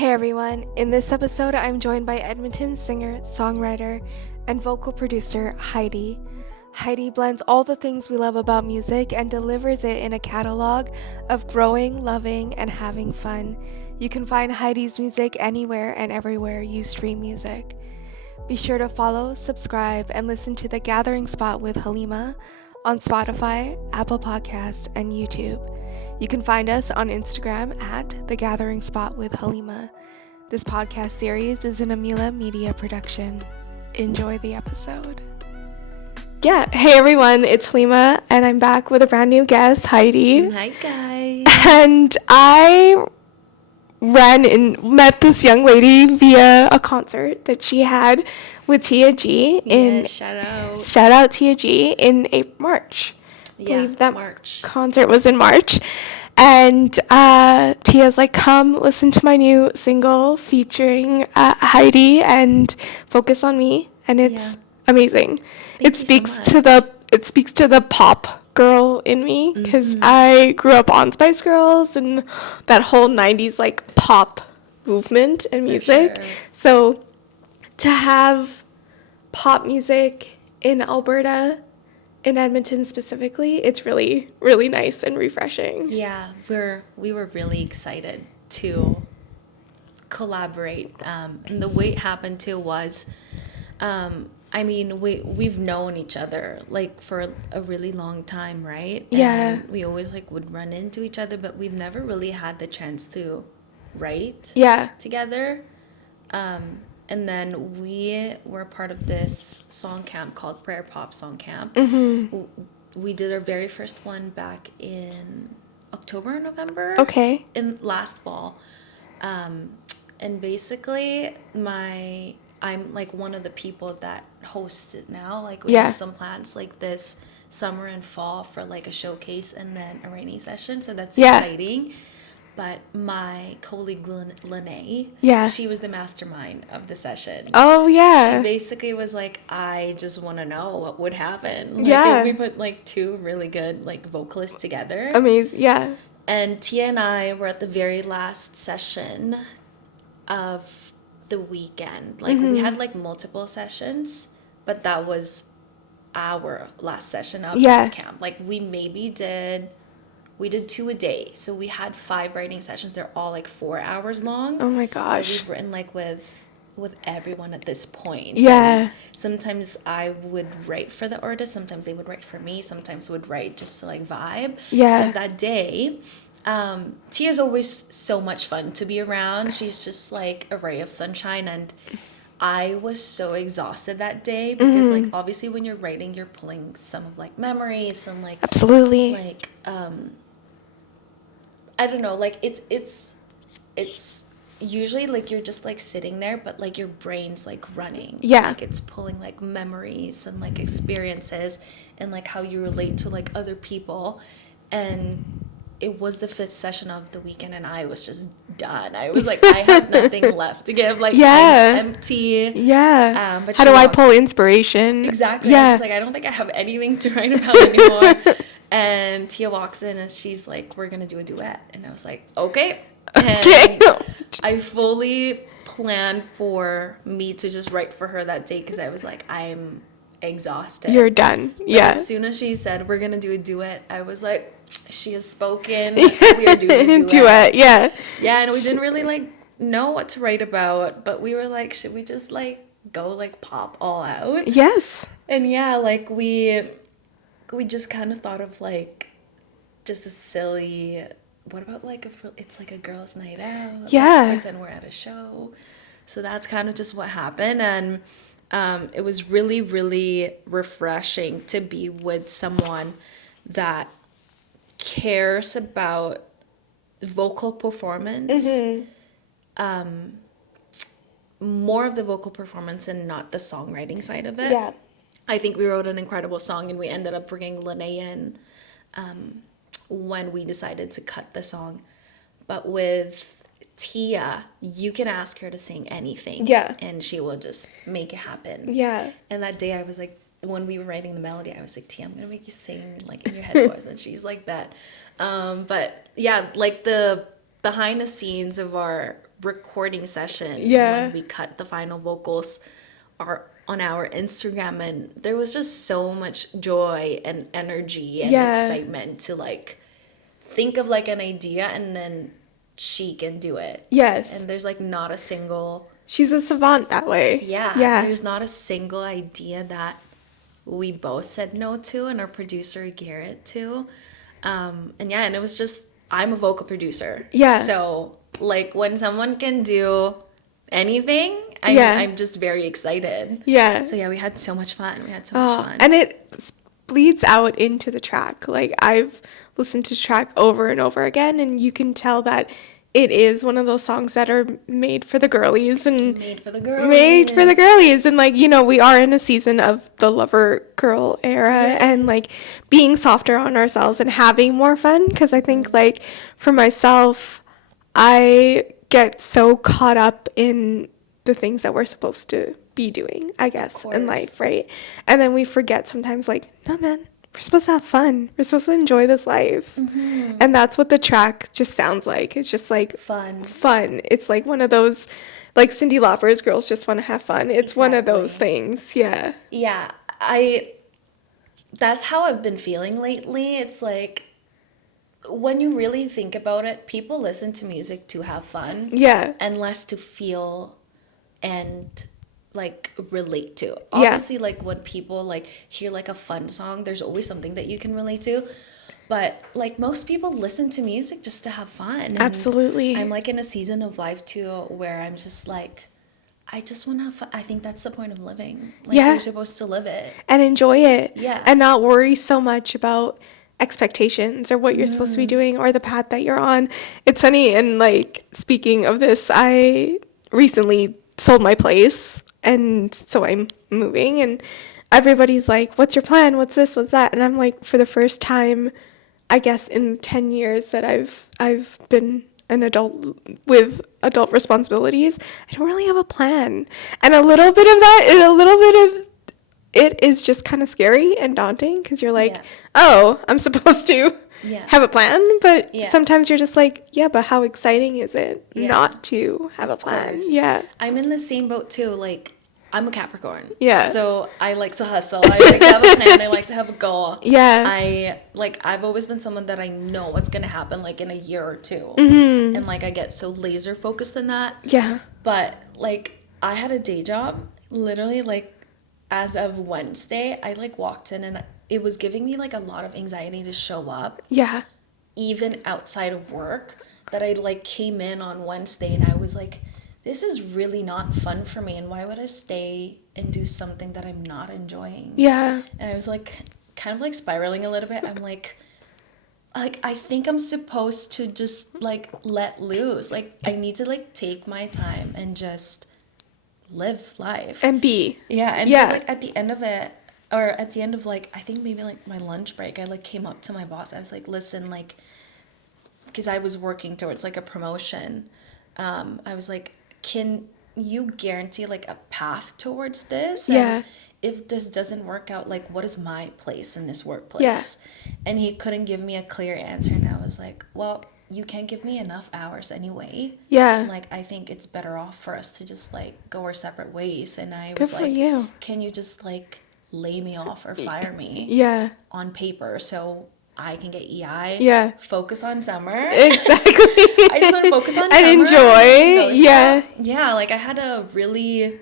Hey everyone, in this episode I'm joined by Edmonton singer, songwriter, and vocal producer Haidee. Haidee blends all the things we love about music and delivers it in a catalog of growing, loving, and having fun. You can find Haidee's music anywhere and everywhere you stream music. Be sure to follow, subscribe, and listen to The Gathering Spot with Halima on Spotify, Apple Podcasts, and YouTube. You can find us on Instagram at The Gathering Spot with Halima. This podcast series is an Amila Media production. Enjoy the episode. Yeah, hey everyone, it's Halima, and I'm back with a brand new guest, Haidee. Hi guys. And I ran and met this young lady via a concert that she had with Tia G. Shout out Tia G in March. I believe that March. Concert was in March. And Tia's like, come listen to my new single featuring Haidee and Focus on Me. And it's amazing. It speaks to the pop girl in me because I grew up on Spice Girls and that whole 90s like pop movement and music. Sure. So to have pop music in Alberta, in Edmonton specifically, it's really, really nice and refreshing. Yeah, we were really excited to collaborate. And the way it happened too was, we've known each other like for a really long time, right? Yeah. And we always like would run into each other, but we've never really had the chance to write together. And then we were part of this song camp called Prayer Pop Song Camp. Mm-hmm. We did our very first one back in October or November. Okay. In last fall. And basically I'm like one of the people that hosts it now. Like we have some plans like this summer and fall for like a showcase and then a rainy session. So that's exciting. But my colleague Lene, she was the mastermind of the session. Oh, yeah. She basically was like, I just want to know what would happen. Like, we put like two really good like vocalists together. Amazing, yeah. And Tia and I were at the very last session of the weekend. Like we had like multiple sessions, but that was our last session of the camp. Like we did 2 a day. So we had 5 writing sessions. They're all like 4 hours long. Oh my gosh. So we've written like with everyone at this point. Yeah. And sometimes I would write for the artist. Sometimes they would write for me. Sometimes would write just to like vibe. Yeah. And that day, Tia's always so much fun to be around. She's just like a ray of sunshine. And I was so exhausted that day because like obviously when you're writing, you're pulling some of like memories and like absolutely like I don't know, like it's usually like you're just like sitting there, but like your brain's like running. Yeah. Like it's pulling like memories and like experiences and like how you relate to like other people. And it was the 5th session of the weekend and I was just done. I was like, I have nothing left to give. Like I'm empty. Yeah. But how do I pull inspiration? Exactly. Yeah. I was like, I don't think I have anything to write about anymore. And Tia walks in and she's like, we're going to do a duet. And I was like, okay. And I fully planned for me to just write for her that day because I was like, I'm exhausted. You're done. But yeah. As soon as she said, we're going to do a duet, I was like, she has spoken. We are doing a duet. Yeah. Yeah, and we didn't really like know what to write about, but we were like, should we just like go like pop all out? Yes. And yeah, like we just kind of thought of like just a silly, what about like it's like a girls' night out? Yeah. Like, pretend we're at a show. So that's kind of just what happened. And it was really, really refreshing to be with someone that cares about vocal performance. More of the vocal performance and not the songwriting side of it. Yeah. I think we wrote an incredible song and we ended up bringing Lene in when we decided to cut the song. But with Tia, you can ask her to sing anything. Yeah. And she will just make it happen. Yeah. And that day I was like, when we were writing the melody, I was like, Tia, I'm going to make you sing like in your head voice. And she's like that. But yeah, like the behind the scenes of our recording session Yeah. when we cut the final vocals are on our Instagram, and there was just so much joy and energy and Yeah. excitement to like think of like an idea and then she can do it. Yes. And there's like not a single She's a savant that way. Yeah. there's not a single idea that we both said no to, and our producer Garrett too. And it was just, I'm a vocal producer. Yeah. So like when someone can do anything, I'm just very excited. Yeah. So yeah, we had so much fun. And it bleeds out into the track. Like, I've listened to the track over and over again, and you can tell that it is one of those songs that are made for the girlies and Made for the girlies. made for the girlies. And like, you know, we are in a season of the lover girl era, and like being softer on ourselves and having more fun. Because I think like for myself, I get so caught up in the things that we're supposed to be doing, I guess, in life, right? And then we forget sometimes, like, no, man, we're supposed to have fun. We're supposed to enjoy this life. Mm-hmm. And that's what the track just sounds like. It's just like fun. It's like one of those, like Cyndi Lauper's Girls Just Want to Have Fun. It's one of those things. Yeah. Yeah. That's how I've been feeling lately. It's like, when you really think about it, people listen to music to have fun. Yeah. And less to feel and like relate to. Obviously, like when people like hear like a fun song, there's always something that you can relate to. But like most people listen to music just to have fun. And absolutely. I'm like in a season of life too where I'm just like, I just want to have fun. I think that's the point of living. Like you're supposed to live it. And enjoy it. Yeah. And not worry so much about expectations or what you're supposed to be doing or the path that you're on. It's funny, and like speaking of this, I recently sold my place, and so I'm moving, and everybody's like, what's your plan, what's this, what's that? And I'm like, for the first time, I guess in 10 years that I've been an adult with adult responsibilities, I don't really have a plan. And a little bit of it is just kind of scary and daunting, because you're like, oh, I'm supposed to have a plan, but sometimes you're just like, but how exciting is it not to have a plan? Yeah. I'm in the same boat too. Like, I'm a Capricorn. Yeah. So I like to hustle. I like to have a plan. I like to have a goal. Yeah. I've always been someone that I know what's going to happen like in a year or two. Mm-hmm. And like I get so laser focused in that. Yeah. But like I had a day job literally like as of Wednesday. I like walked in and it was giving me like a lot of anxiety to show up. Yeah. Even outside of work, that I like came in on Wednesday and I was like, this is really not fun for me, and why would I stay and do something that I'm not enjoying? Yeah. And I was like kind of like spiraling a little bit. I'm like I think I'm supposed to just like let loose. Like I need to like take my time and just live life. And be. Yeah. And so like at the end of it, or at the end of like, I think maybe like my lunch break, I like came up to my boss. I was like, listen, like, because I was working towards like a promotion. I was like, can you guarantee like a path towards this? And if this doesn't work out, like what is my place in this workplace? And he couldn't give me a clear answer. And I was like, well, you can't give me enough hours anyway. Yeah. And like, I think it's better off for us to just like go our separate ways. And I Good was for like, you. Can you just like lay me off or fire me? Yeah. On paper, so I can get EI. Yeah. Focus on summer. Exactly. I just want to focus on summer. And enjoy. Yeah. Yeah, like I had a really,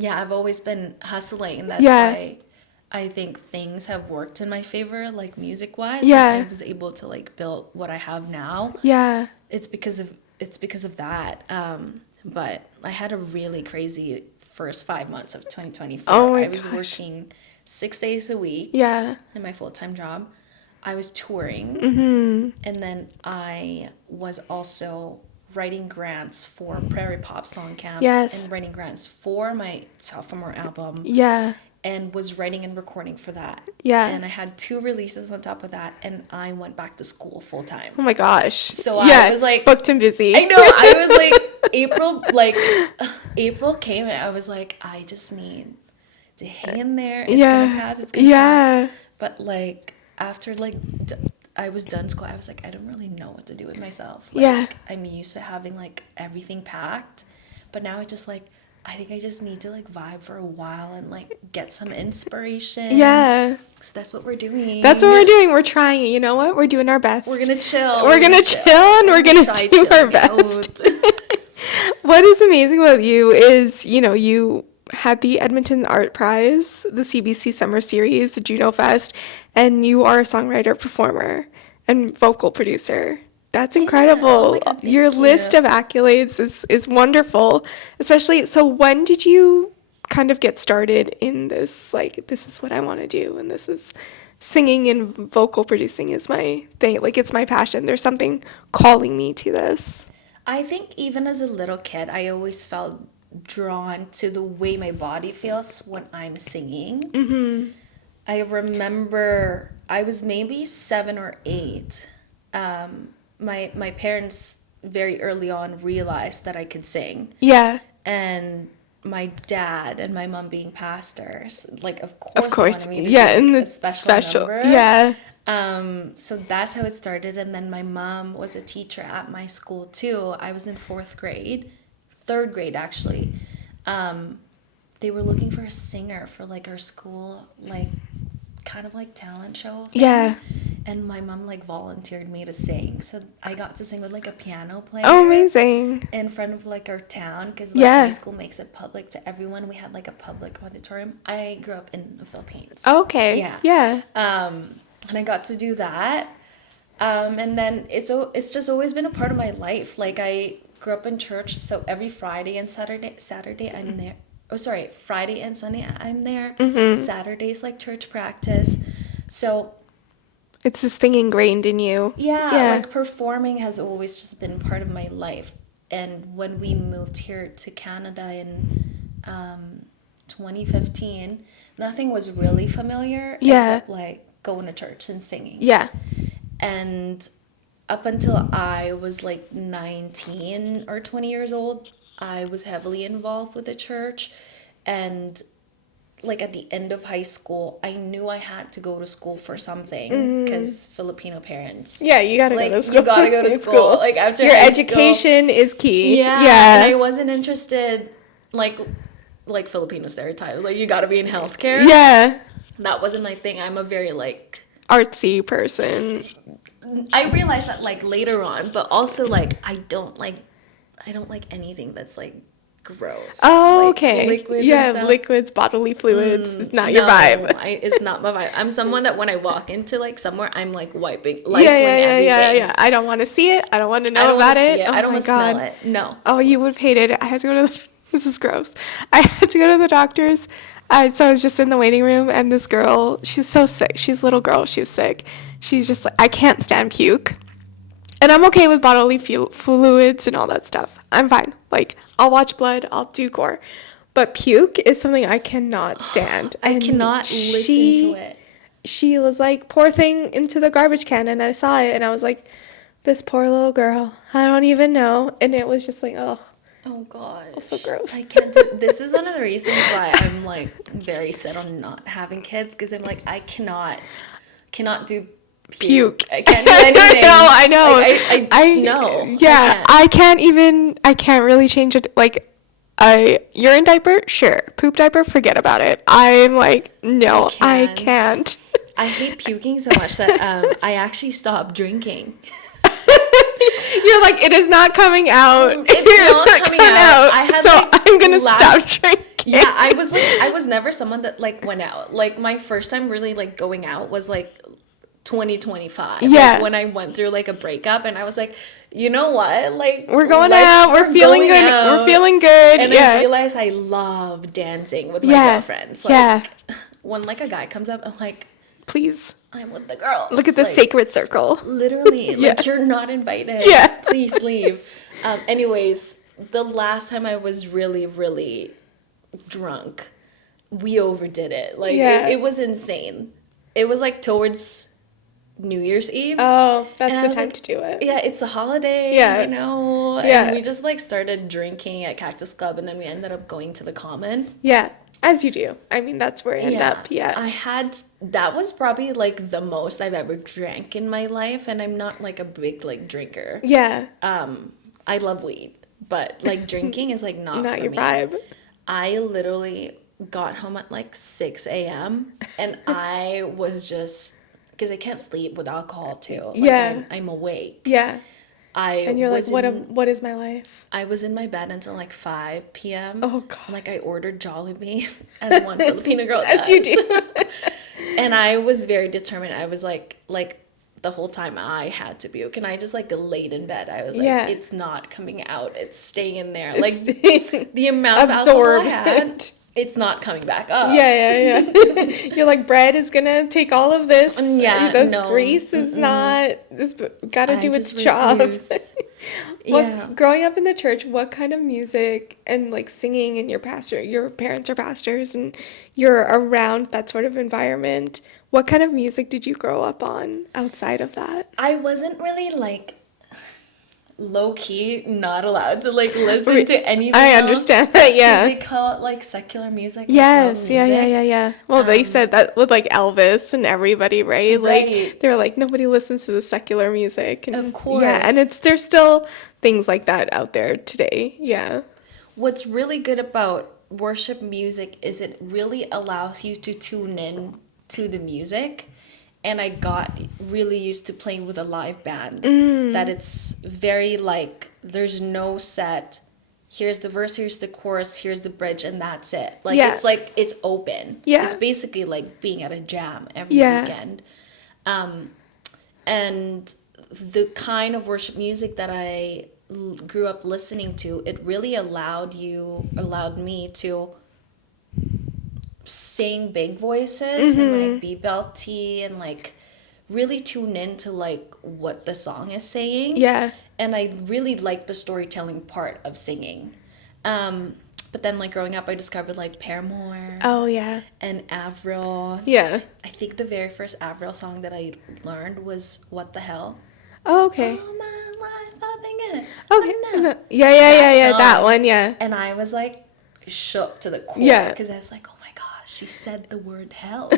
I've always been hustling, and that's why I think things have worked in my favor, like music wise. Yeah. I was able to like build what I have now. Yeah. It's because of that. But I had a really crazy first 5 months of 2024. Oh my I was working 6 days a week. Yeah. In my full-time job. I was touring, and then I was also writing grants for Prairie Pop Song Camp, and writing grants for my sophomore album, and was writing and recording for that. And I had 2 releases on top of that, and I went back to school full time. Oh my gosh! So I was like booked and busy. I know. I was like April came, and I was like, I just need to hang in there. It's gonna pass. It's gonna pass. But like. After like I was done school, I was like, I don't really know what to do with myself. Yeah. I'm used to having like everything packed, but now I just like, I think I just need to like vibe for a while and like get some inspiration. Yeah. So that's what we're doing. That's what we're doing. We're trying it. You know what? We're doing our best. We're gonna chill. We're gonna chill and we're gonna do our best. What is amazing about you is, you had the Edmonton Art Prize, the CBC Summer Series, the Juno Fest, and you are a songwriter, performer, and vocal producer. That's incredible. Oh my God, Your list of accolades is wonderful. Especially, so when did you kind of get started in this, like, this is what I want to do, and this is singing and vocal producing is my thing, like, it's my passion. There's something calling me to this. I think even as a little kid, I always felt drawn to the way my body feels when I'm singing. Mm-hmm. I remember I was maybe 7 or 8. My parents very early on realized that I could sing. Yeah. And my dad and my mom being pastors, like of course they wanted me to do, and like, a special number. Yeah. So that's how it started. And then my mom was a teacher at my school too. I was in 4th grade, 3rd grade actually. They were looking for a singer for like our school, like kind of like talent show thing. Yeah. And my mom like volunteered me to sing. So I got to sing with like a piano player. Oh, amazing. In front of like our town, because like my school makes it public to everyone. We had like a public auditorium. I grew up in the Philippines. Okay. Yeah. And I got to do that. And then it's just always been a part of my life. Like I grew up in church, so every Friday and Saturday I'm there. Oh, sorry, Friday and Sunday I'm there. Mm-hmm. Saturday's like church practice. So it's this thing ingrained in you. Yeah, like performing has always just been part of my life. And when we moved here to Canada in 2015, nothing was really familiar except like going to church and singing. Yeah. And up until I was like 19 or 20 years old, I was heavily involved with the church. And like at the end of high school, I knew I had to go to school for something because Filipino parents. Yeah, you gotta go to school. You gotta go to school. Like after your high education school, is key. Yeah, and I wasn't interested like Filipino stereotypes. Like you gotta be in healthcare. Yeah, that wasn't my thing. I'm a very like artsy person. I realized that like later on, but also like I don't like anything that's like gross. Oh, like, okay. Liquids liquids, bodily fluids. It's not your vibe. It's not my vibe. I'm someone that when I walk into like somewhere, I'm like wiping, everything. Yeah. I don't want to see it. I don't want to know about it. I don't want to smell it. No. Oh, you would have hated it. I had to go to the. This is gross. I had to go to the doctor's. So I was just in the waiting room, and this girl, she's so sick. She's a little girl. She was sick. She's just like, I can't stand puke. And I'm okay with bodily fluids and all that stuff. I'm fine. Like, I'll watch blood. I'll do gore. But puke is something I cannot stand. I cannot listen to it. She was like, poor thing, into the garbage can. And I saw it, and I was like, this poor little girl. I don't even know. And it was just like, oh. Oh, God. So gross. I can't do, this is one of the reasons why I'm, like, very set on not having kids. Because I'm like, I cannot do puke. I can't do anything. I know. Like, I know. Yeah, I can't really change it. Like, urine diaper, sure. Poop diaper, forget about it. I'm like, no, I can't. I hate puking so much that I actually stopped drinking. You're like, it is not coming out. It's not coming out. I had, so like, I'm gonna stop drinking. Yeah, I was never someone that like went out. Like my first time really like going out was like 2025. Yeah. Like, when I went through like a breakup, and I was like, you know what? Like we're going out. We're feeling good. We're feeling good. And I realized I love dancing with my girlfriends. Like, when like a guy comes up, I'm like, please. I'm with the girls. Look at the sacred circle. Literally. Like, you're not invited. Yeah. Please leave. Anyways, the last time I was really, really drunk, we overdid it. Like, it was insane. It was, like, towards New Year's Eve. Oh, that's the time like, to do it. Yeah, it's a holiday, you know? Yeah. And we just, like, started drinking at Cactus Club, and then we ended up going to the Common. Yeah. As you do. I mean, that's where I end up. Yeah. That was probably like the most I've ever drank in my life, and I'm not like a big like drinker. Yeah. I love weed, but like drinking is like not for your me. vibe. I literally got home at like 6 a.m. and I was just, because I can't sleep with alcohol too. Like, Yeah. I'm awake. Yeah. And you're like, was what is my life? I was in my bed until like 5 p.m. Oh, God. Like, I ordered Jollibee, as one Filipino girl does. As you do. And I was very determined. I was like the whole time I had to puke, and I just like laid in bed. I was like, it's not coming out. It's staying in there. Like, the amount of alcohol I had, it's not coming back up. Yeah. You're like, bread is gonna take all of this. Yeah, this grease is not. It's gotta do its job. Growing up in the church, what kind of music and like singing, and your parents are pastors, and you're around that sort of environment. What kind of music did you grow up on outside of that? I wasn't really like low-key not allowed to like listen to anything I else. Understand that. Yeah, they call it like secular music. Yes, like yeah. Well, they said that with like Elvis and everybody, right? Like, they're like, nobody listens to the secular music. And, of course. Yeah, and there's still things like that out there today. Yeah. What's really good about worship music is it really allows you to tune in to the music. And I got really used to playing with a live band. That it's very like, there's no set, here's the verse, here's the chorus, here's the bridge, and that's it. Like, it's like, it's open. Yeah. It's basically like being at a jam every weekend. And the kind of worship music that I grew up listening to, it really allowed me to sing big voices and like be belty and like really tune into like what the song is saying. Yeah. And I really liked the storytelling part of singing. But then like growing up, I discovered like Paramore. Oh yeah. And Avril. Yeah. I think the very first Avril song that I learned was What the Hell. Oh, okay. All my life I've been good. Okay. Yeah. That one, yeah. And I was like shook to the core. Yeah. Because I was like, oh my gosh, she said the word hell.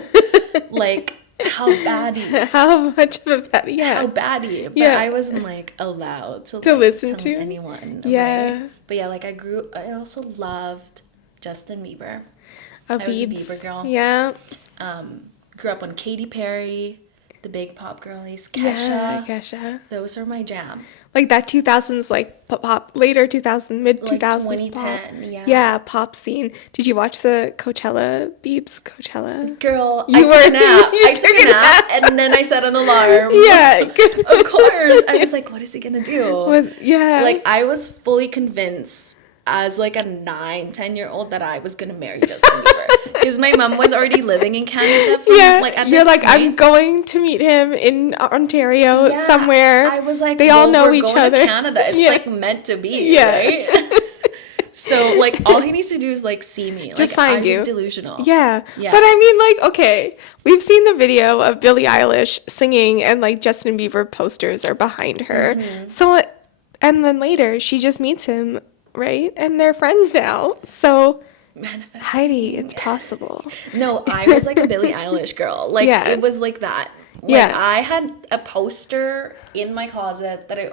Like, how baddie. How much of a baddie, yeah. How baddie. But I wasn't like allowed to like, listen tell to anyone. Yeah. Right? But yeah, like I also loved Justin Bieber. I was a Bieber girl. Yeah. Grew up on Katy Perry, the big pop girlies, Kesha. Yeah, Kesha. Those are my jam. Like that 2000s, like pop, later 2000s, mid 2000s like 2010, pop. Yeah, pop scene. Did you watch the Coachella? Girl, I took a nap. I took a nap, and then I set an alarm. Yeah. Of course. I was like, what is he gonna do? Yeah. Like, I was fully convinced as like a 9-10-year-old that I was gonna marry Justin Bieber. Because my mom was already living in Canada at you're this like, point. I'm going to meet him in Ontario somewhere. I was like, they all know we're each going other. To Canada. It's like meant to be, right? So like all he needs to do is like see me. Just like, find you. He's delusional. Yeah. But I mean, like, okay, we've seen the video of Billie Eilish singing, and like Justin Bieber posters are behind her. So, and then later she just meets him, right? And they're friends now. So Haidee, it's possible. No, I was like a Billie Eilish girl. Like it was like that. Like I had a poster in my closet that I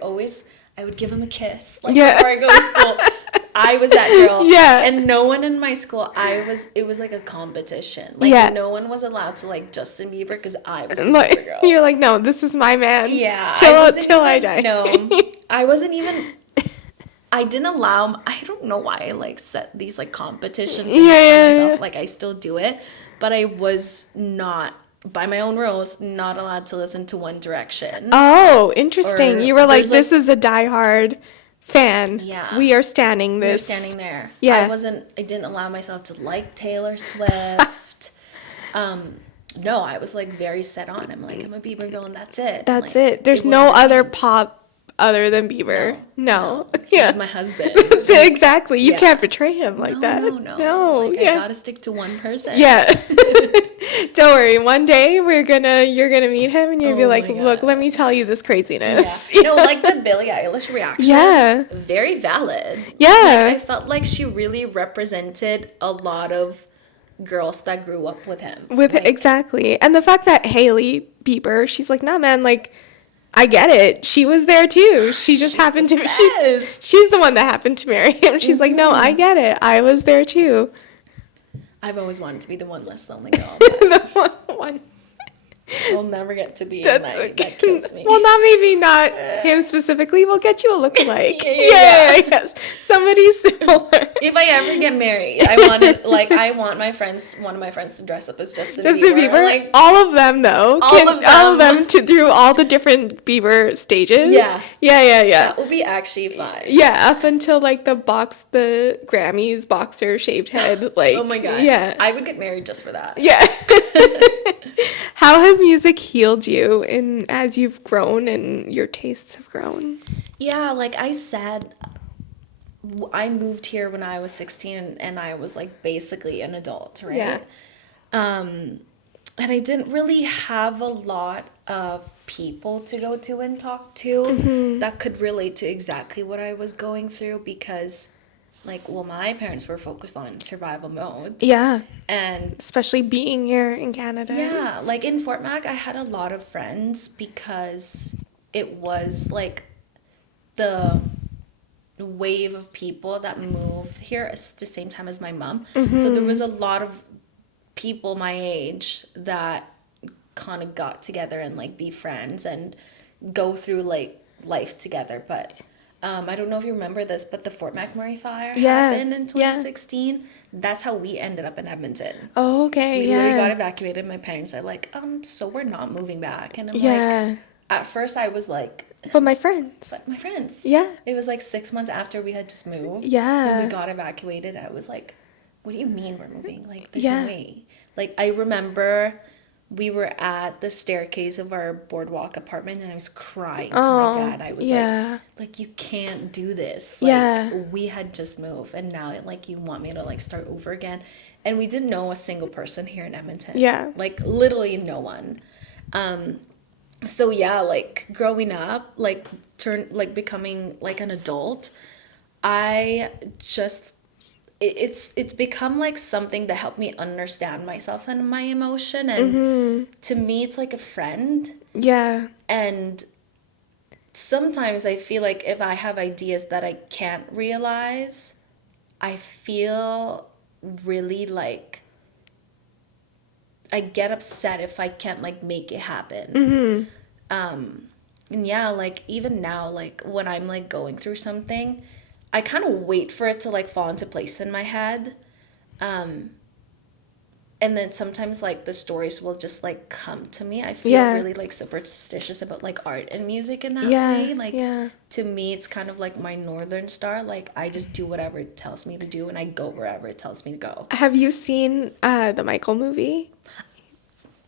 would give him a kiss like before I go to school. I was that girl. Yeah. And no one in my school, it was like a competition. Like no one was allowed to like Justin Bieber because I was the Bieber girl. You're like, no, this is my man. Yeah. Till I die. No. I didn't allow, I don't know why I like set these like competition things for myself. Like I still do it, but I was not, by my own rules, not allowed to listen to One Direction. Oh, interesting. You were like, this is a diehard fan. Yeah. We are standing this. We're standing there. Yeah. I didn't allow myself to like Taylor Swift. No, I was like very set on. I'm like, I'm a Bieber girl and that's it. That's it. There's no other pop other than Bieber. No. He's my husband. Exactly. You can't betray him like that. No. Like, I gotta stick to one person. Yeah. Don't worry. One day you're gonna meet him and you'll be like, look, let me tell you this craziness. Yeah. No, like the Billie Eilish reaction. Yeah. Very valid. Yeah. Like, I felt like she really represented a lot of girls that grew up with him. With Like, exactly. And the fact that Hailey Bieber, she's like, nah, man, like, I get it. She was there too. She just happened to she's the one that happened to marry him. She's like, no, I get it. I was there too. I've always wanted to be the one less lonely girl. The one. We'll never get to be in that kills me. Well, not him specifically. We'll get you a lookalike. Yeah. Yes. Somebody similar. If I ever get married, I want one of my friends to dress up as Justin Bieber. Like, all of them though. All of them through all the different Bieber stages. Yeah. Yeah. That would be actually fun. Yeah, up until like the Grammys boxer shaved head. Like, oh my god. Yeah. I would get married just for that. Yeah. How has music healed you as you've grown and your tastes have grown? Yeah, like I said, I moved here when I was 16 and I was like basically an adult, right? Yeah. And I didn't really have a lot of people to go to and talk to that could relate to exactly what I was going through because my parents were focused on survival mode. Yeah. And especially being here in Canada. Yeah, like in Fort Mac, I had a lot of friends because it was like the wave of people that moved here at the same time as my mom. So there was a lot of people my age that kind of got together and like be friends and go through like life together. But I don't know if you remember this, but the Fort McMurray fire happened in 2016. Yeah. That's how we ended up in Edmonton. Oh, okay. We literally got evacuated. My parents are like, so we're not moving back. And I'm like, at first I was like, but my friends. Yeah. It was like 6 months after we had just moved. Yeah. And we got evacuated. I was like, what do you mean we're moving? Like, there's no way. Like, I remember we were at the staircase of our boardwalk apartment and I was crying to my dad. I was like, you can't do this. Like, we had just moved and now, like, you want me to, like, start over again. And we didn't know a single person here in Edmonton. Yeah. Like, literally no one. So, yeah, like, growing up, like, becoming, like, an adult, I just... It's become like something that helped me understand myself and my emotion, and to me it's like a friend. Yeah. And sometimes I feel like if I have ideas that I can't realize, I feel really like I get upset if I can't like make it happen. And yeah, like even now, like when I'm like going through something, I kind of wait for it to like fall into place in my head. And then sometimes like the stories will just like come to me. I feel really like superstitious about like art and music in that way. Like to me, it's kind of like my Northern Star. Like I just do whatever it tells me to do and I go wherever it tells me to go. Have you seen the Michael movie?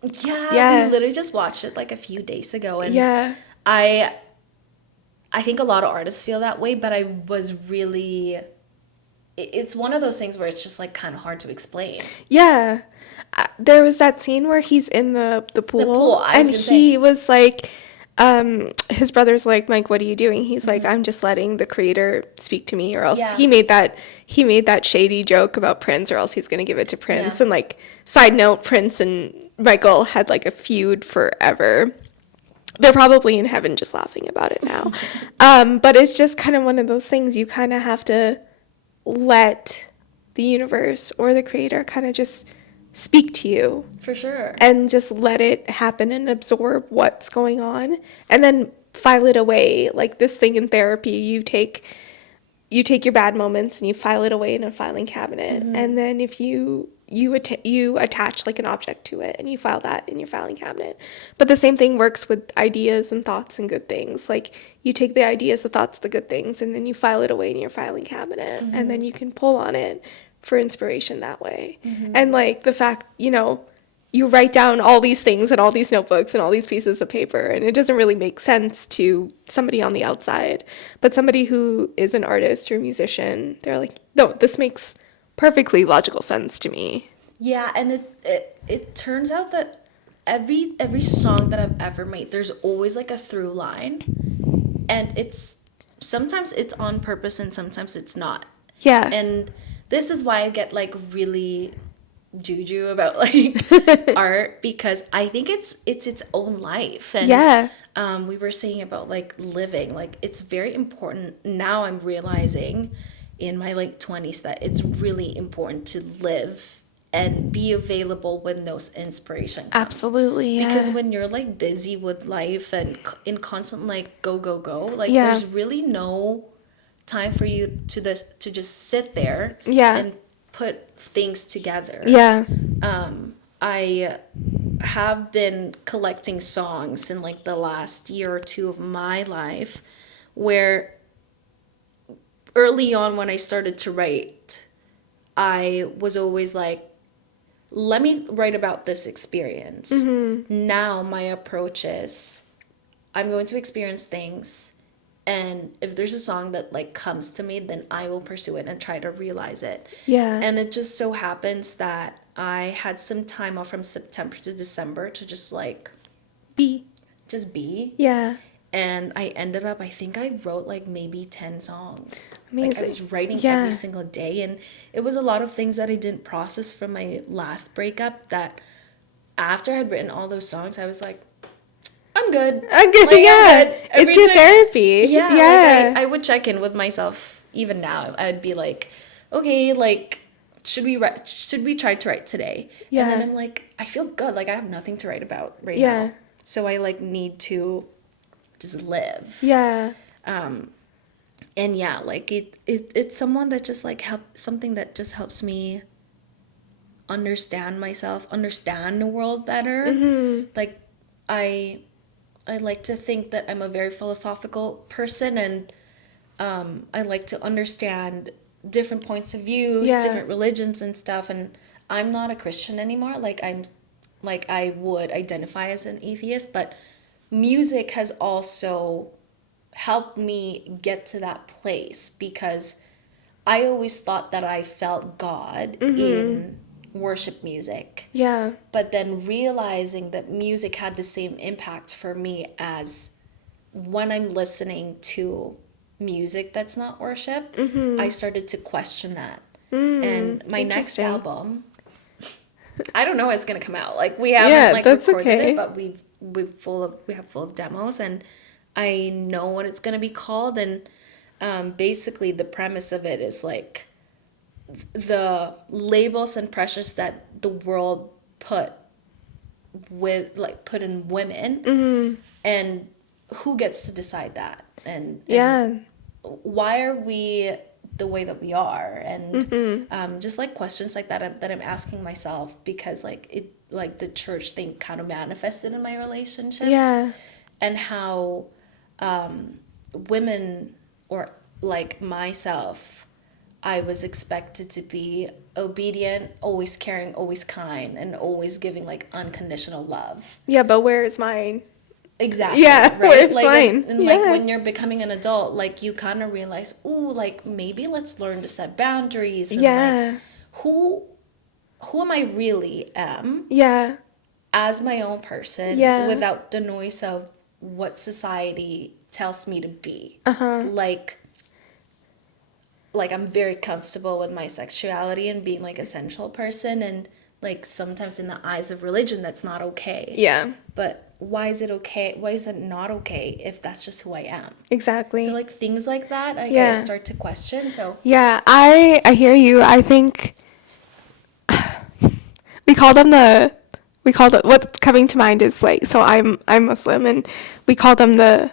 Yeah. We literally just watched it like a few days ago. And I think a lot of artists feel that way, but I was really... It's one of those things where it's just, like, kind of hard to explain. Yeah. There was that scene where he's in the pool. The pool, and he was like... his brother's like, Mike, what are you doing? He's like, I'm just letting the creator speak to me, or else he made that shady joke about Prince, or else he's going to give it to Prince. And, like, side note, Prince and Michael had, like, a feud forever. They're probably in heaven just laughing about it now. But it's just kind of one of those things you kind of have to let the universe or the creator kind of just speak to you. For sure. And just let it happen and absorb what's going on and then file it away. Like this thing in therapy, you take your bad moments and you file it away in a filing cabinet. And then if you attach like an object to it and you file that in your filing cabinet. But the same thing works with ideas and thoughts and good things. Like you take the ideas, the thoughts, the good things, and then you file it away in your filing cabinet. And then you can pull on it for inspiration that way. And like the fact, you write down all these things in all these notebooks and all these pieces of paper, and it doesn't really make sense to somebody on the outside. But somebody who is an artist or a musician, they're like, no, this makes perfectly logical sense to me. Yeah, and it turns out that every song that I've ever made, there's always like a through line, and sometimes it's on purpose and sometimes it's not. Yeah. And this is why I get like really juju about like art, because I think it's its own life. And Yeah. we were saying about like living, like it's very important. Now I'm realizing in my late 20s that it's really important to live and be available when those inspiration comes. Absolutely. Yeah. Because when you're like busy with life and in constant like go go go, like Yeah. there's really no time for you to just sit there Yeah. and put things together. Yeah. I have been collecting songs in like the last year or two of my life, where early on when I started to write, I was always like, let me write about this experience. Now my approach is, I'm going to experience things, and if there's a song that like comes to me, then I will pursue it and try to realize it. Yeah. And it just so happens that I had some time off from September to December to just like be. Yeah. And I ended up, I think I wrote like maybe 10 songs. Amazing. Like I was writing Yeah. every single day, and it was a lot of things that I didn't process from my last breakup, that after I had written all those songs, I was like, I'm good. I'm good. Like, Yeah. I'm good. Every It's your time- therapy. Yeah. Yeah. Like I would check in with myself even now. I'd be like, okay, like, should we try to write today? Yeah. And then I'm like, I feel good. Like I have nothing to write about right Yeah. now. So I like need to just live. Yeah. And yeah, like it's someone that just like something that just helps me understand myself, understand the world better. Like I like to think that I'm a very philosophical person, and I like to understand different points of views, Yeah. different religions and stuff. And I'm not a Christian anymore. Like I would identify as an atheist, but music has also helped me get to that place, because I always thought that I felt God in worship music. Yeah. But then realizing that music had the same impact for me as when I'm listening to music that's not worship, I started to question that. And my next Interesting. album, I don't know when it's gonna come out. Like we haven't Yeah, like that's recorded okay. it, but we have full of demos, and I know what it's gonna be called. And basically the premise of it is like the labels and pressures that the world put in women, and who gets to decide that, and Yeah. why are we the way that we are, and just like questions like that I'm asking myself, because like the church thing kind of manifested in my relationships. Yeah. And how women, or like myself, I was expected to be obedient, always caring, always kind, and always giving like unconditional love. Yeah, but where is mine? Exactly. Yeah, Right. where's Like mine? and like Yeah. when you're becoming an adult, like you kind of realize, ooh, like maybe let's learn to set boundaries. And Yeah. like who am I really am Yeah. as my own person, Yeah. without the noise of what society tells me to be. Like I'm very comfortable with my sexuality and being like a sensual person, and like sometimes in the eyes of religion that's not okay. Yeah. But why is it okay? Why is it not okay if that's just who I am? Exactly. So like things like that, I Yeah. start to question. So Yeah, I hear you. I think we call it, what's coming to mind is like, so I'm Muslim, and we call them the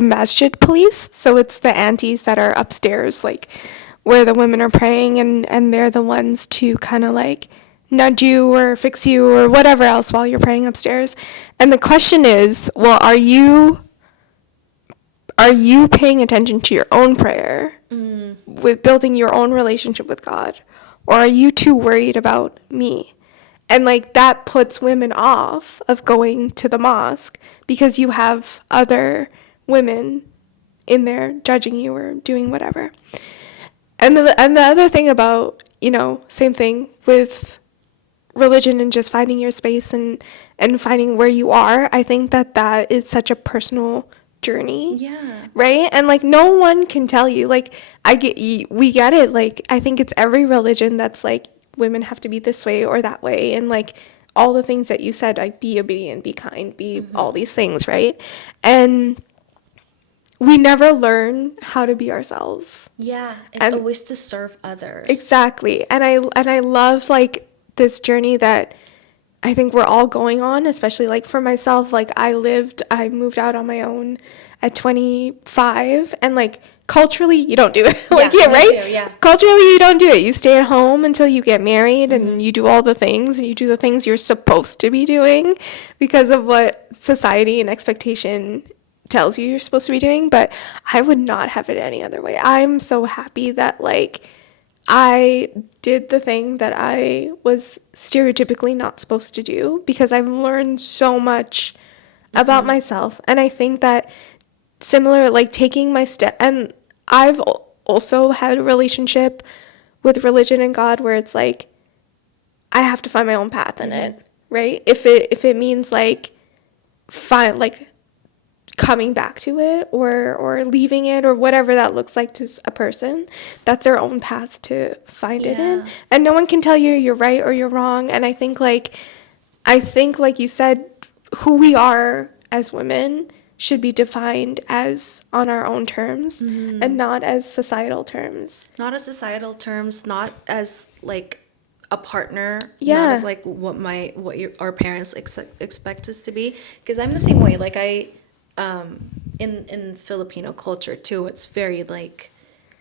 masjid police. So it's the aunties that are upstairs, like where the women are praying, and they're the ones to kind of like nudge you or fix you or whatever else while you're praying upstairs. And the question is, well, are you paying attention to your own prayer, with building your own relationship with God, or are you too worried about me? And like that puts women off of going to the mosque, because you have other women in there judging you or doing whatever. And the other thing about, same thing with religion and just finding your space and finding where you are, I think that is such a personal journey. yeah. Right? And like no one can tell you. Like we get it. Like I think it's every religion that's like, women have to be this way or that way, and like all the things that you said, like be obedient, be kind, be all these things, right? And we never learn how to be ourselves. Yeah, it's And always to serve others. exactly. And I love like this journey that I think we're all going on, especially like for myself. Like I moved out on my own at 25, and like culturally you don't do it. Like yeah, right? Too, yeah. Culturally you don't do it. You stay at home until you get married, and you do all the things, and you do the things you're supposed to be doing because of what society and expectation tells you you're supposed to be doing. But I would not have it any other way. I'm so happy that like I did the thing that I was stereotypically not supposed to do, because I've learned so much about myself. And I think that similar, like taking my step, and I've also had a relationship with religion and God where it's like I have to find my own path in it, right? If it means like coming back to it or leaving it or whatever that looks like to a person, that's their own path to find it in. And no one can tell you you're right or you're wrong. And I think like you said, who we are as women should be defined as on our own terms and not as societal terms. Not as societal terms, not as like a partner, Yeah. not as like our parents expect us to be. Because I'm the same way. Like in Filipino culture too, it's very like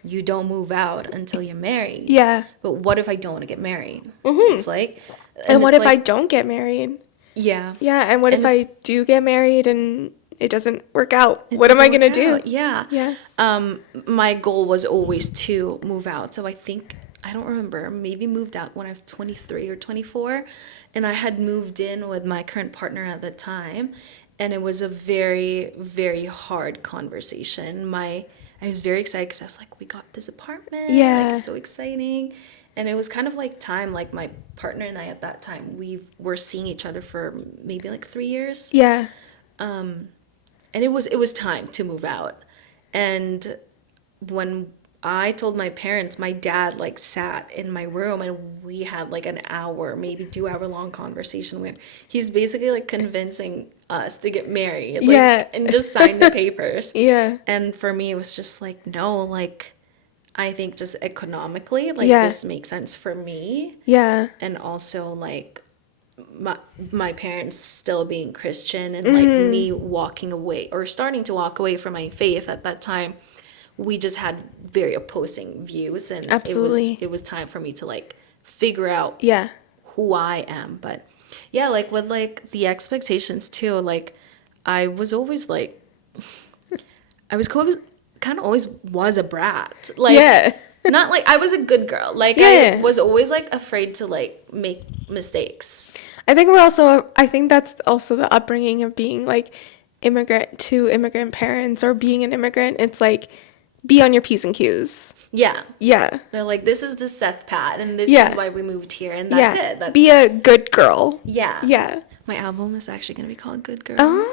you don't move out until you're married. Yeah. But what if I don't want to get married? It's like, And what if I like, don't get married? yeah. Yeah. And what if I it's- do get married and it doesn't work out? What am I going to do? Yeah. Yeah. My goal was always to move out. So I think, I don't remember, maybe moved out when I was 23 or 24. And I had moved in with my current partner at the time. And it was a very, very hard conversation. I was very excited because I was like, we got this apartment. Yeah. Like, it's so exciting. And it was kind of like time, like my partner and I at that time, we were seeing each other for maybe like 3 years. Yeah. And it was time to move out. And when I told my parents, my dad like sat in my room and we had like an hour, maybe 2 hour long conversation where he's basically like convincing us to get married. Like, Yeah. and just sign the papers. Yeah. And for me, it was just like, no, like, I think just economically, like, Yeah. this makes sense for me. Yeah. And also, like, my parents still being Christian and, like, me walking away or starting to walk away from my faith at that time. We just had very opposing views. And Absolutely. it was time for me to, like, figure out Yeah. who I am. But, yeah, like, with, like, the expectations, too, like, I was always, like... kind of always was a brat. Like, Yeah. not like I was a good girl. Like, Yeah. I was always like afraid to like make mistakes. I think that's also the upbringing of being like immigrant parents or being an immigrant. It's like, be on your P's and Q's. Yeah. Yeah. They're like, this is the Seth Pat and this Yeah. is why we moved here and that's Yeah. it. That's Be a good girl. Yeah. Yeah. My album is actually gonna be called Good Girl. Oh.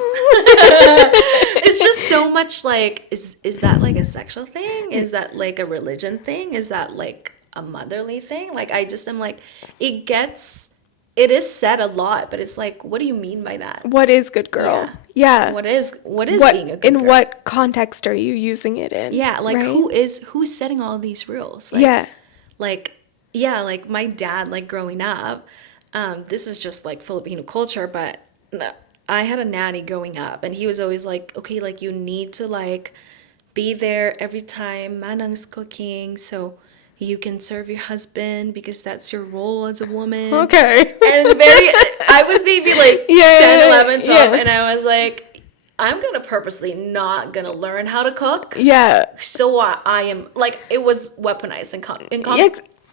It's just so much like, is that like a sexual thing? Is that like a religion thing? Is that like a motherly thing? Like, I just am like, it is said a lot, but it's like, what do you mean by that? What is good girl? Yeah. What is being a good girl? In what context are you using it in? Yeah, like, right? who's setting all these rules? Like, Yeah. like my dad, like, growing up, this is just like Filipino culture, but I had a nanny growing up and he was always like, okay, like, you need to like be there every time Manang's cooking so you can serve your husband because that's your role as a woman. Okay. And I was maybe like 10, 11, 12, and I was like, I'm gonna purposely not gonna learn how to cook. Yeah. So I am like, it was weaponized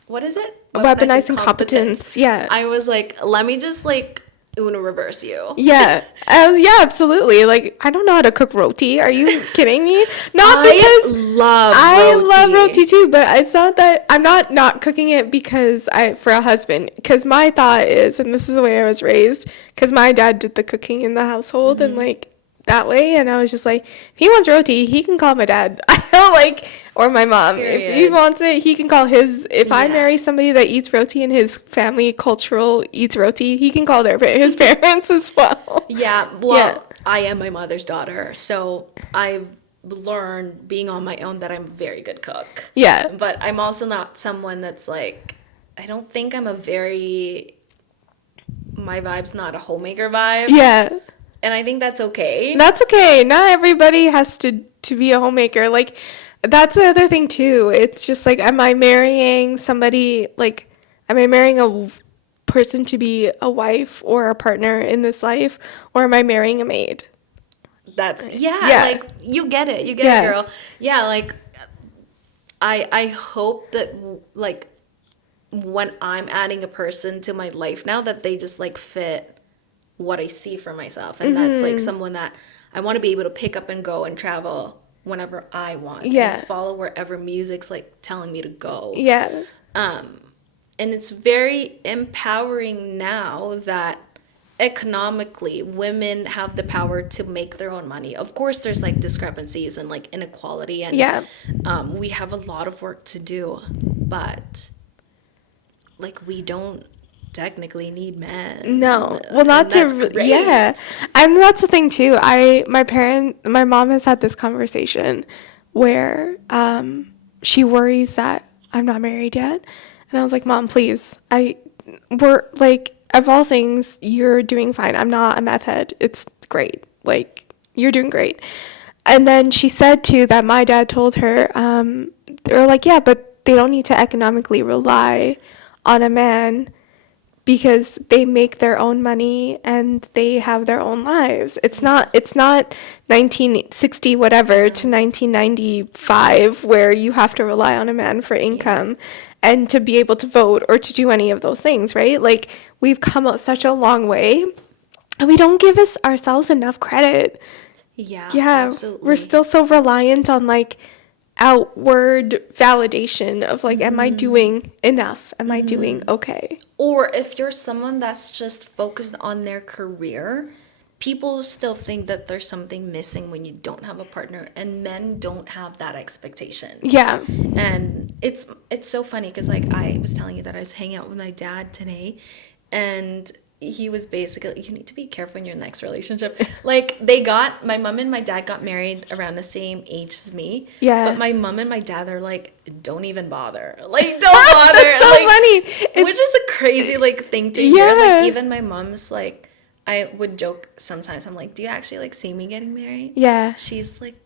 what is it? Weaponized incompetence. Yeah. I was like, let me just like Uno reverse you. Yeah. Yeah, absolutely. Like, I don't know how to cook roti. Are you kidding me? I love roti too, but it's not that I'm not cooking it because for a husband. Because my thought is, and this is the way I was raised, because my dad did the cooking in the household, and like that way, and I was just like, if he wants roti, he can call my dad. I don't like, or my mom. Period. If he wants it, he can call his. If I marry somebody that eats roti and his family cultural eats roti, he can call his parents as well. Yeah, well, I am my mother's daughter, so I've learned being on my own that I'm a very good cook. Yeah. But I'm also not someone that's like, I don't think I'm my vibe's not a homemaker vibe. Yeah. And I think that's okay. That's okay. Not everybody has to be a homemaker. Like, that's the other thing, too. It's just like, am I marrying somebody, like, am I marrying a person to be a wife or a partner in this life? Or am I marrying a maid? That's, like, you get it. You get it, girl. Yeah, like, I hope that, like, when I'm adding a person to my life now, that they just, like, fit what I see for myself, and that's like someone that I want to be able to pick up and go and travel whenever I want, and follow wherever music's like telling me to go. And it's very empowering now that economically women have the power to make their own money. Of course there's like discrepancies and like inequality, and we have a lot of work to do, but like we don't technically need men. No. Well, not to and that's the thing too. My mom has had this conversation where she worries that I'm not married yet, and I was like, Mom, please, we're like, of all things, you're doing fine. I'm not a meth head. It's great. Like, you're doing great. And then she said too that my dad told her, they were like, yeah, but they don't need to economically rely on a man, because they make their own money and they have their own lives. It's not 1960 whatever to 1995 where you have to rely on a man for income and to be able to vote or to do any of those things, right? Like, we've come such a long way, and we don't give ourselves enough credit. Yeah, absolutely. We're still so reliant on like outward validation of like, am I doing enough? Am I doing okay? Or if you're someone that's just focused on their career, people still think that there's something missing when you don't have a partner, and men don't have that expectation. Yeah. And it's so funny because like I was telling you that I was hanging out with my dad today, and he was basically, you need to be careful in your next relationship. Like, my mom and my dad got married around the same age as me. Yeah. But my mom and my dad are like, don't even bother. Like, don't bother. That's so like, funny. Which is a crazy, like, thing to hear. Like, even my mom's like, I would joke sometimes. I'm like, do you actually, like, see me getting married? Yeah. She's like,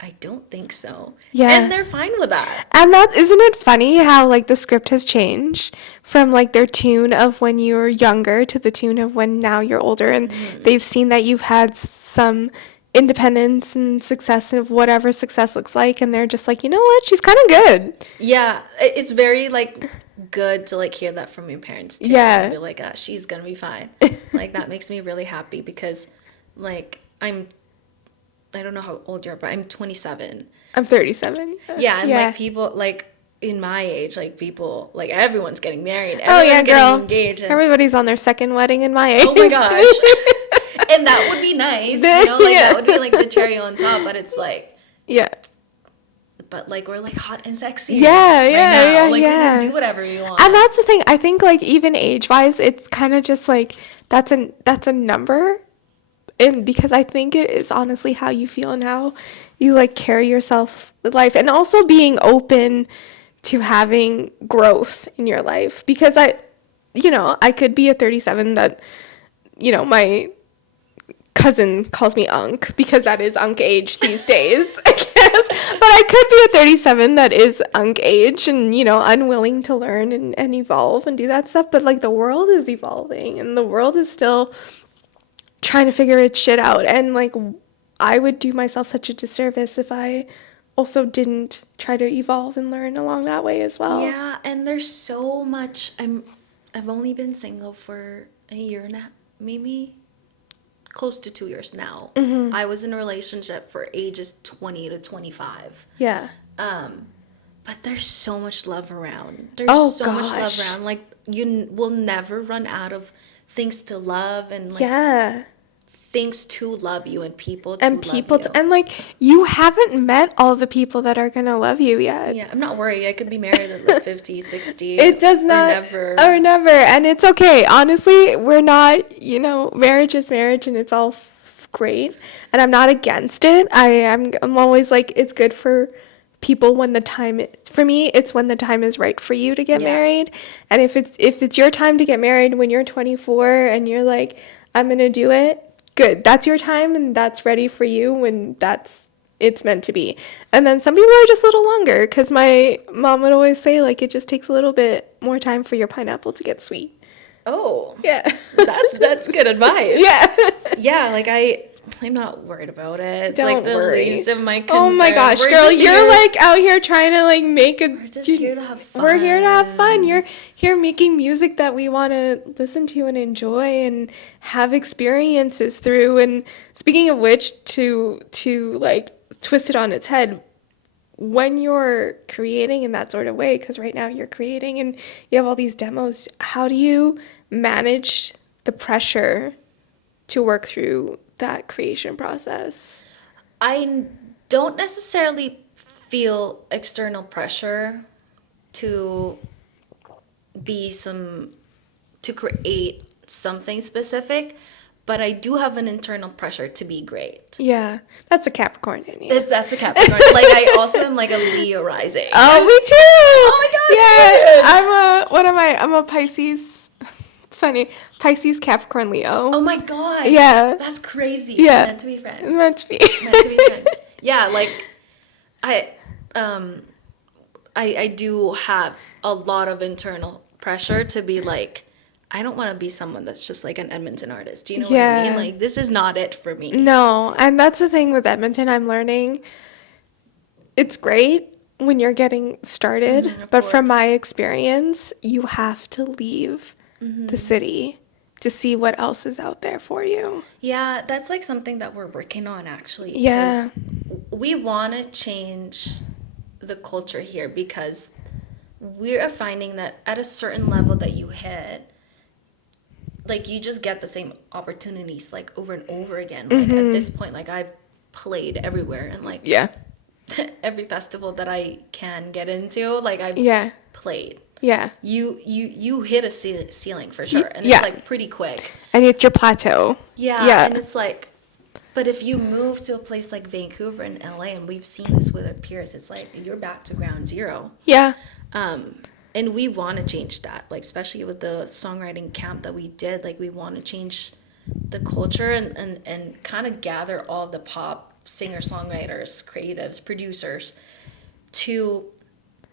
I don't think so. Yeah. And they're fine with that. And isn't it funny how like the script has changed from like their tune of when you were younger to the tune of when now you're older, and they've seen that you've had some independence and success of whatever success looks like, and they're just like, you know what, she's kind of good. Yeah, it's very like good to like hear that from your parents too. Yeah. And be like, she's gonna be fine. Like, that makes me really happy because like I don't know how old you are, but I'm 27. I'm 37. Yeah, and like people like in my age, like people, like everyone's getting married. Everyone's getting engaged. And everybody's on their second wedding in my age. Oh my gosh. And that would be nice, you know, like that would be like the cherry on top, but it's like, but like we're like hot and sexy. Like we can do whatever we want. And that's the thing. I think like even age wise, it's kind of just like that's a number. And because I think it is honestly how you feel and how you like carry yourself with life, and also being open to having growth in your life. Because I could be a 37 that, my cousin calls me Unk because that is Unk age these days, I guess. But I could be a 37 that is Unk age and, unwilling to learn and evolve and do that stuff. But like the world is evolving, and the world is still trying to figure its shit out, and like I would do myself such a disservice if I also didn't try to evolve and learn along that way as well. Yeah, and there's so much. I've only been single for a year and a half, maybe close to 2 years now. I was in a relationship for ages 20 to 25. Yeah. But there's so much love around. There's so much love around. Like, you will never run out of things to love and like things to love you and people to love you. And like you haven't met all the people that are gonna love you yet. Yeah, I'm not worried. I could be married at like 50, 60. It does not, or never, and it's okay. Honestly, we're not, marriage is marriage, and it's all great, and I'm not against it. I'm always like, it's good for people when the time for me, it's when the time is right for you to get married. And if it's your time to get married when you're 24 and you're like, I'm gonna do it, good, that's your time and that's ready for you when it's meant to be. And then some people are just a little longer, because my mom would always say, like, it just takes a little bit more time for your pineapple to get sweet. Oh, yeah. That's good advice. Yeah. Yeah, like I'm not worried about it. It's Don't like the worry. least of my concerns. Oh my gosh, We're girl, just you're here- like out here trying to like make a. We're just here to have fun. We're here to have fun. You're here making music that we want to listen to and enjoy and have experiences through. And speaking of which, to like twist it on its head, when you're creating in that sort of way, because right now you're creating and you have all these demos, how do you manage the pressure to work through that creation process? I don't necessarily feel external pressure to create something specific, but I do have an internal pressure to be great. Yeah, that's a Capricorn in you. That's a Capricorn. Like, I also am like a Leo rising. Oh, me too. Oh my God. Yeah, I'm a Pisces. It's funny. Pisces, Capricorn, Leo. Oh my God. Yeah. That's crazy. Yeah. Meant to be friends. Meant to be. Meant to be friends. Yeah, like I do have a lot of internal pressure to be like, I don't want to be someone that's just like an Edmonton artist. Do you know what I mean? Like, this is not it for me. No, and that's the thing with Edmonton. I'm learning. It's great when you're getting started, but from my experience, you have to leave the city to see what else is out there for you. Yeah, that's like something that we're working on, actually. Yeah. We want to change the culture here, because we're finding that at a certain level that you hit, like, you just get the same opportunities like over and over again. Like, at this point, like, I've played everywhere, and like every festival that I can get into, like, I've played. Yeah. You hit a ceiling for sure, and it's like pretty quick. And it's your plateau. Yeah, and it's like, but if you move to a place like Vancouver and LA, and we've seen this with our peers, it's like you're back to ground zero. Yeah. And we want to change that, like, especially with the songwriting camp that we did. Like, we want to change the culture and kind of gather all the pop singer-songwriters, creatives, producers to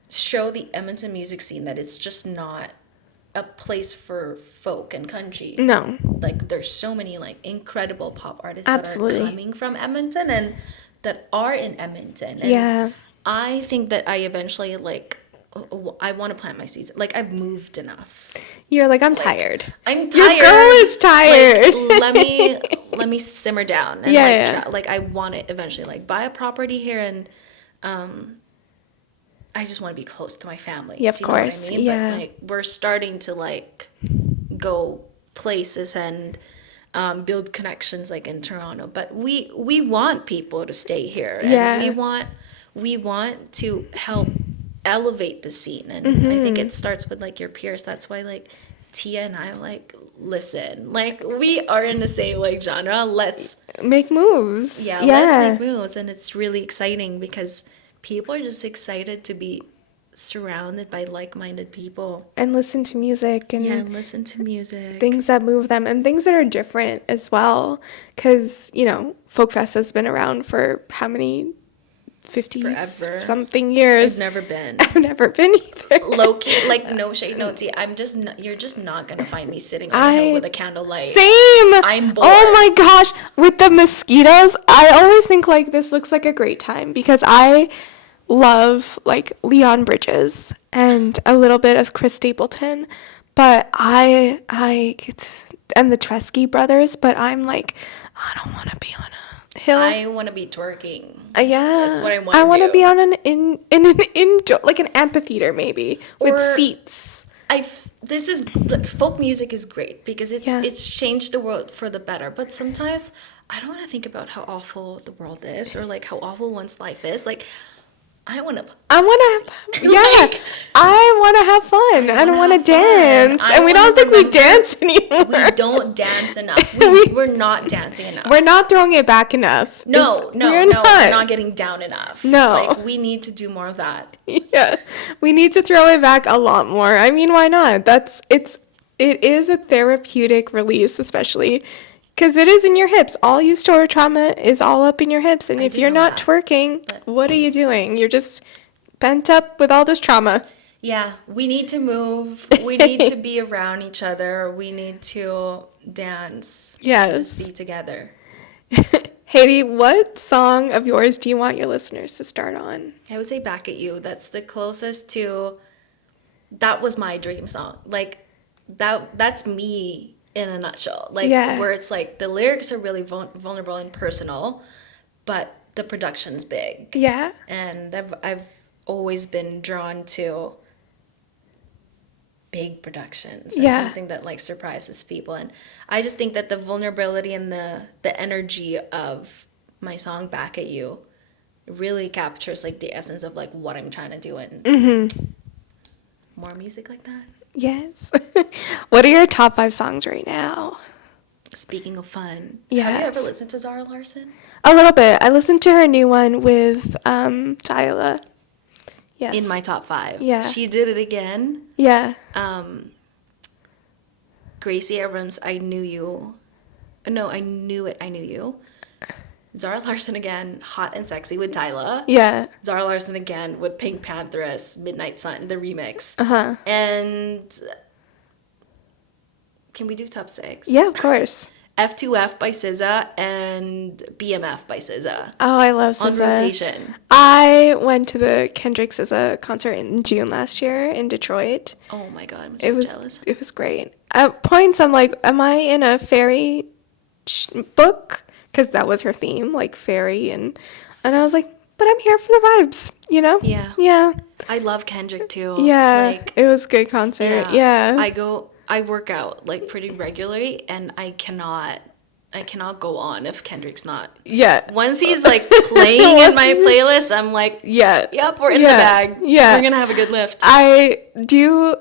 show the Edmonton music scene that it's just not a place for folk and country. No. Like, there's so many like incredible pop artists that are coming from Edmonton and that are in Edmonton. And I think that I eventually, like, I want to plant my seeds. Like, I've moved enough. You're like, I'm tired. I'm tired. Your girl is tired. Like, let me simmer down. And like I want to eventually like buy a property here, and I just want to be close to my family. Yeah, of course. Know what I mean? But like, we're starting to like go places and build connections like in Toronto. But we want people to stay here, and we want to help elevate the scene. And I think it starts with like your peers. That's why like Tia and I like, listen, like, we are in the same like genre, let's make moves. Let's make moves. And it's really exciting because people are just excited to be surrounded by like-minded people and listen to music and listen to music, things that move them and things that are different as well, because Folk Fest has been around for how many 50 forever something years. I've never been either. Low-key, like, no shade, no tea. You're just not gonna find me sitting on a hill with a candlelight. Same. I'm bored. Oh my gosh, with the mosquitoes, I always think like this looks like a great time because I love like Leon Bridges and a little bit of Chris Stapleton, but I and the Tresky brothers, but I'm like, I don't want to be on a hill. I want to be twerking. That's what I want to do. I want to be on an indoor, like an amphitheater maybe, with seats. folk music is great because Yeah. it's changed the world for the better. But sometimes I don't want to think about how awful the world is or like how awful one's life is. Like I want to. I want to, yeah, Like, I want to have fun. I don't want to have fun. dance. I And we wanna don't think we remember- dance anymore. We don't dance enough. We're not dancing enough. We're not throwing it back enough. No, we're not getting down enough. No. Like, we need to do more of that. Yeah, we need to throw it back a lot more. I mean, why not? It is a therapeutic release, especially because it is in your hips. All you store trauma is all up in your hips, and if did you're know not that, twerking, what are you doing? You're just pent up with all this trauma. Yeah, we need to move. We need to be around each other. We need to dance. Yes. Just be together. Haidee, what song of yours do you want your listeners to start on? I would say Back at You. That's the closest to, that was my dream song. Like, that's me in a nutshell. Like, Yeah. where it's like, the lyrics are really vulnerable and personal, but the production's big. Yeah. And I've always been drawn to big productions and Yeah. something that like surprises people. And I just think that the vulnerability and the energy of my song Back at You really captures like the essence of like what I'm trying to do, and more music like that. Yes. What are your top 5 songs right now? Speaking of fun, have Yes. you ever listened to Zara Larsson? A little bit. I listened to her new one with Tyla. Yes. In my top 5. Yeah. She did it again. Yeah. Gracie Abrams, I Knew You. No, I Knew It, I Knew You. Zara Larsson again, Hot and Sexy with Tyla. Yeah. Zara Larsson again with Pink Pantheress, Midnight Sun, the remix. Uh-huh. And can we do top 6? Yeah, of course. F2F by SZA and BMF by SZA. Oh, I love On SZA. rotation. I went to the Kendrick SZA concert in June last year in Detroit. Oh my god, I'm so jealous. It was great. At points, I'm like, am I in a fairy book? Because that was her theme, like fairy, and I was like, but I'm here for the vibes, you know? Yeah. Yeah. I love Kendrick too. Yeah. Like, It was a good concert. Yeah. I work out like pretty regularly, and I cannot go on if Kendrick's not. Yeah. Once he's like playing in my playlist, I'm like, Yeah. yep, we're in Yeah. the bag. Yeah. We're gonna have a good lift. I do.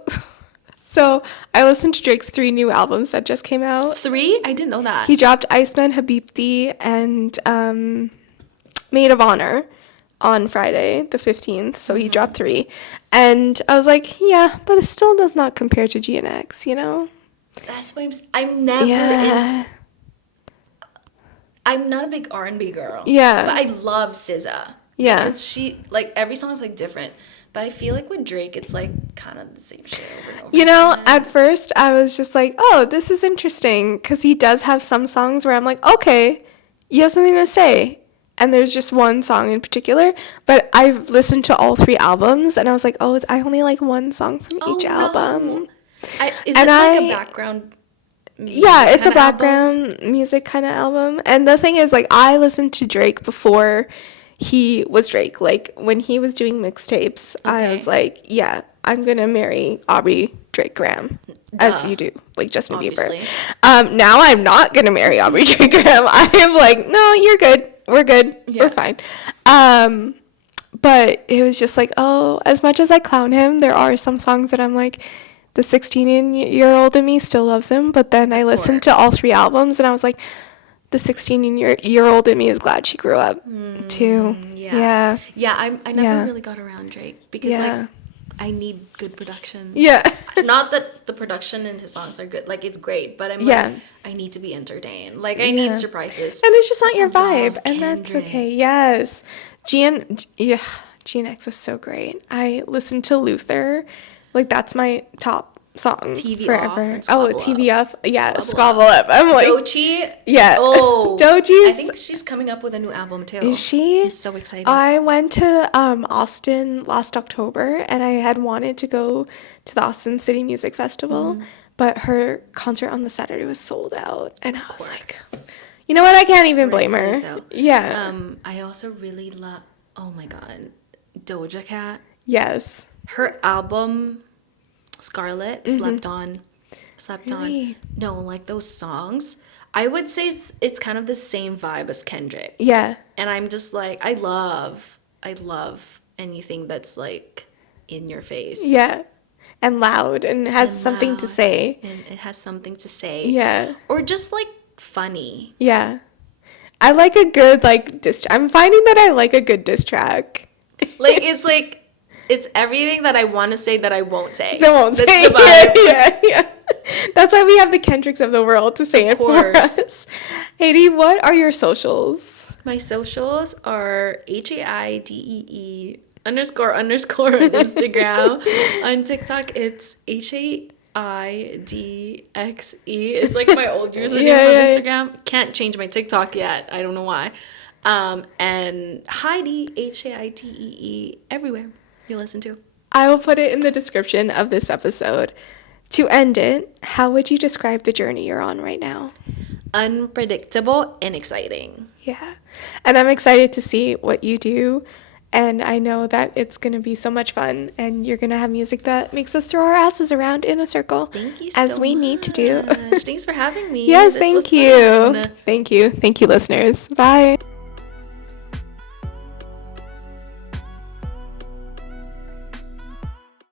So I listened to Drake's 3 new albums that just came out. 3? I didn't know that. He dropped Iceman, Habibti, and Maid of Honor on Friday, the 15th. So he dropped 3. And I was like, yeah, but it still does not compare to GNX, you know? That's why I'm never Yeah. I'm not a big R&B girl. Yeah. But I love SZA. Yeah. Because she, like, every song is, like, different. But I feel like with Drake, it's, like, kind of the same shit over and over. You know, again. at first I was just like, oh, this is interesting. Because he does have some songs where I'm like, okay, you have something to say. And there's just one song in particular. But I've listened to all 3 albums. And I was like, oh, I only like one song from each album. Is And it, like, I- a background Yeah, it's a kinda album? background music kind of album. And the thing is, like, I listened to Drake before he was Drake. Like, when he was doing mixtapes, I Okay. was like, yeah, I'm going to marry Aubrey Drake Graham, as Duh. you do, like Justin Obviously. Bieber. Now I'm not going to marry Aubrey Drake Graham. I am like, no, you're good. We're good. Yeah. We're fine. But it was just like, oh, as much as I clown him, there are some songs that I'm like, the 16-year-old in me still loves him. But then I listened to all 3 albums and I was like, the 16-year-old in me is glad she grew up too. Yeah. Yeah. Yeah, I never Yeah. really got around Drake. Because, Yeah. like, I need good production. Yeah. Not that the production in his songs are good. Like, it's great. But I'm Yeah. like, I need to be entertained. Like, I need surprises. And it's just not your I love vibe. And that's Kendrick. okay. Yes. GNX is so great. I listened to Luther. Like, that's my top song TV forever. off and Oh, Squabble TV Up. off. Yeah, Squabble Squabble Up. I'm like, Doechii. yeah. Oh. Doechii. I think she's coming up with a new album, too. Is she? I'm so excited. I went to Austin last October, and I had wanted to go to the Austin City Music Festival, but her concert on the Saturday was sold out, and I was like, you know what? I can't even blame her. Rightfully so. Yeah. I also really love, oh my God, Doja Cat. Yes. Her album, Scarlet, Slept On. Really? No, like those songs. I would say it's kind of the same vibe as Kendrick. Yeah. And I'm just like, I love anything that's like in your face. Yeah. And loud and has And something to loud, say. and it has something to say. Yeah. Or just like funny. Yeah. I like a good like I'm finding that I like a good diss track. Like it's everything that I want to say that I won't say. That won't That's say. the vibe. Yeah. That's why we have the Kendricks of the world to say it for us. Haidee, what are your socials? My socials are HAIDEE __ on Instagram. On TikTok, it's HAIDXE. It's like my old username on Instagram. Can't change my TikTok yet. I don't know why. And Haidee, HAIDEE, everywhere you listen to. I will put it in the description of this episode. To end it, how would you describe the journey you're on right now? Unpredictable and exciting. Yeah. And I'm excited to see what you do. And I know that it's going to be so much fun. And you're going to have music that makes us throw our asses around in a circle. Thank you as so we much. need to do. Thanks for having me. Yes, This thank was you. fun. Thank you. Thank you, listeners. Bye.